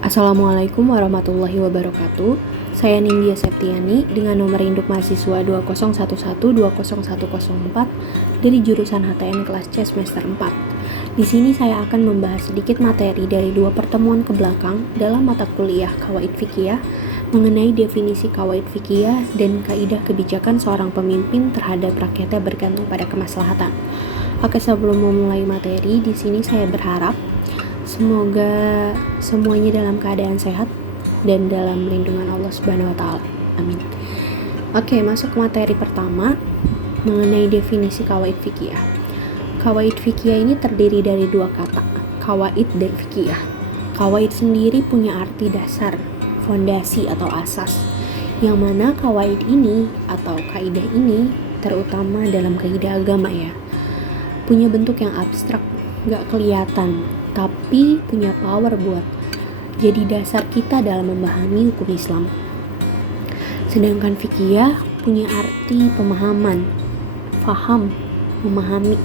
Assalamualaikum warahmatullahi wabarakatuh. Saya Nindya Septiani dengan nomor induk mahasiswa 2011201004 dari jurusan HTN kelas C semester 4. Di sini saya akan membahas sedikit materi dari 2 pertemuan ke belakang dalam mata kuliah Qawaid Fiqhiyah mengenai definisi Qawaid Fiqhiyah dan kaidah kebijakan seorang pemimpin terhadap rakyatnya bergantung pada kemaslahatan. Oke, sebelum memulai materi, di sini saya berharap semoga semuanya dalam keadaan sehat dan dalam lindungan Allah Subhanahu wa taala. Amin. Oke, masuk ke materi pertama mengenai definisi Qawaid Fiqhiyah. Qawaid Fiqhiyah ini terdiri dari 2 kata, qawaid dan fiqhiyah. Qawaid sendiri punya arti dasar, fondasi atau asas. Yang mana qawaid ini atau kaidah ini terutama dalam kaidah agama ya, punya bentuk yang abstrak, gak kelihatan, tapi punya power buat jadi dasar kita dalam memahami hukum Islam. Sedangkan fikih punya arti pemahaman, faham, memahami.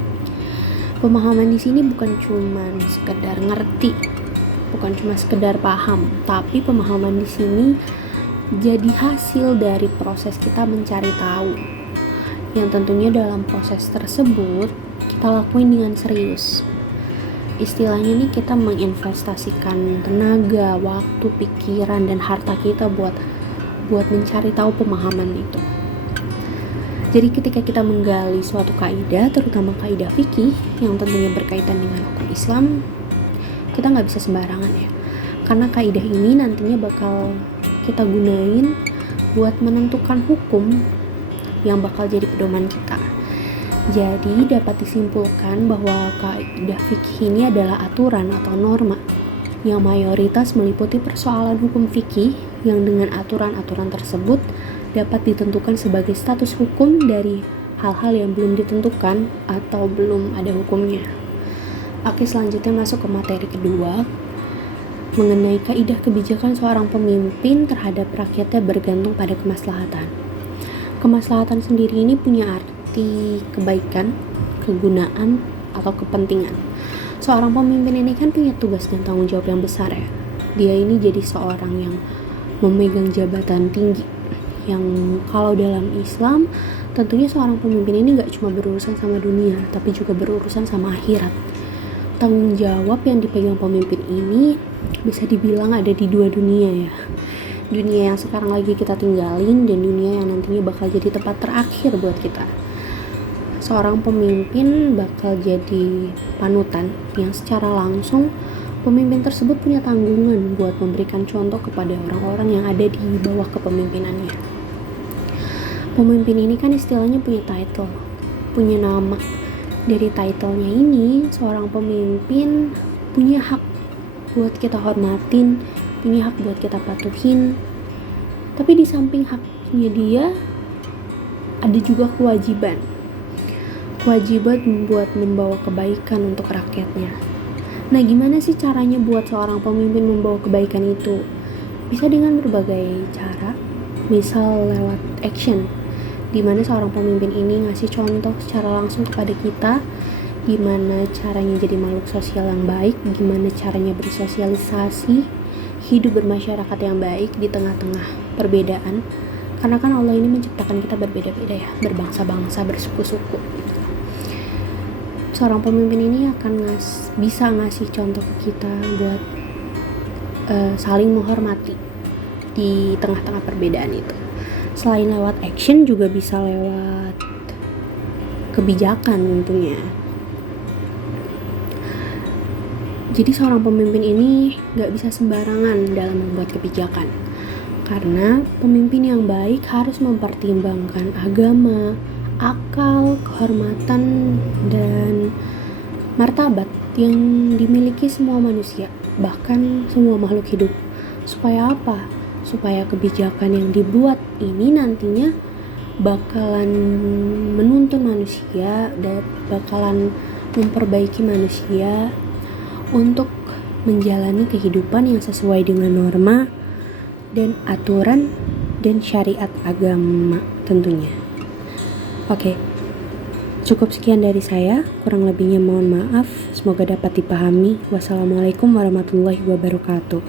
Pemahaman di sini bukan cuma sekedar ngerti, bukan cuma sekedar paham, tapi pemahaman di sini jadi hasil dari proses kita mencari tahu. Yang tentunya dalam proses tersebut kita lakuin dengan serius. Istilahnya nih, kita menginvestasikan tenaga, waktu, pikiran, dan harta kita buat mencari tahu pemahaman itu. Jadi ketika kita menggali suatu kaidah, terutama kaidah fikih yang tentunya berkaitan dengan hukum Islam, kita nggak bisa sembarangan ya. Karena kaidah ini nantinya bakal kita gunain buat menentukan hukum yang bakal jadi pedoman kita. Jadi dapat disimpulkan bahwa kaidah fikih ini adalah aturan atau norma yang mayoritas meliputi persoalan hukum fikih yang dengan aturan-aturan tersebut dapat ditentukan sebagai status hukum dari hal-hal yang belum ditentukan atau belum ada hukumnya. Oke, selanjutnya masuk ke materi kedua mengenai kaidah kebijakan seorang pemimpin terhadap rakyatnya bergantung pada kemaslahatan. Kemaslahatan sendiri ini punya arti kebaikan, kegunaan, atau kepentingan. Seorang pemimpin ini kan punya tugas dan tanggung jawab yang besar ya. Dia ini jadi seorang yang memegang jabatan tinggi, yang kalau dalam Islam tentunya seorang pemimpin ini gak cuma berurusan sama dunia, tapi juga berurusan sama akhirat. Tanggung jawab yang dipegang pemimpin ini bisa dibilang ada di 2 dunia ya. Dunia yang sekarang lagi kita tinggalin dan dunia yang nantinya bakal jadi tempat terakhir buat kita. Seorang pemimpin bakal jadi panutan yang secara langsung pemimpin tersebut punya tanggungan buat memberikan contoh kepada orang-orang yang ada di bawah kepemimpinannya. Pemimpin ini kan istilahnya punya title, punya nama. Dari titlenya ini, seorang pemimpin punya hak buat kita hormatin, punya hak buat kita patuhin. Tapi di samping haknya dia, ada juga kewajiban buat membawa kebaikan untuk rakyatnya. Nah, gimana sih caranya buat seorang pemimpin membawa kebaikan itu? Bisa dengan berbagai cara, misal lewat action, di mana seorang pemimpin ini ngasih contoh secara langsung kepada kita gimana caranya jadi makhluk sosial yang baik, gimana caranya bersosialisasi, hidup bermasyarakat yang baik di tengah-tengah perbedaan. Karena kan Allah ini menciptakan kita berbeda-beda ya, berbangsa-bangsa, bersuku-suku. Seorang pemimpin ini akan bisa ngasih contoh ke kita buat saling menghormati di tengah-tengah perbedaan itu. Selain lewat action, juga bisa lewat kebijakan tentunya. Jadi seorang pemimpin ini gak bisa sembarangan dalam membuat kebijakan. Karena pemimpin yang baik harus mempertimbangkan agama, akal, kehormatan, dan martabat yang dimiliki semua manusia, bahkan semua makhluk hidup. Supaya apa? Supaya kebijakan yang dibuat ini nantinya bakalan menuntun manusia dan bakalan memperbaiki manusia untuk menjalani kehidupan yang sesuai dengan norma dan aturan dan syariat agama tentunya. Oke, cukup sekian dari saya, kurang lebihnya mohon maaf, semoga dapat dipahami. Wassalamualaikum warahmatullahi wabarakatuh.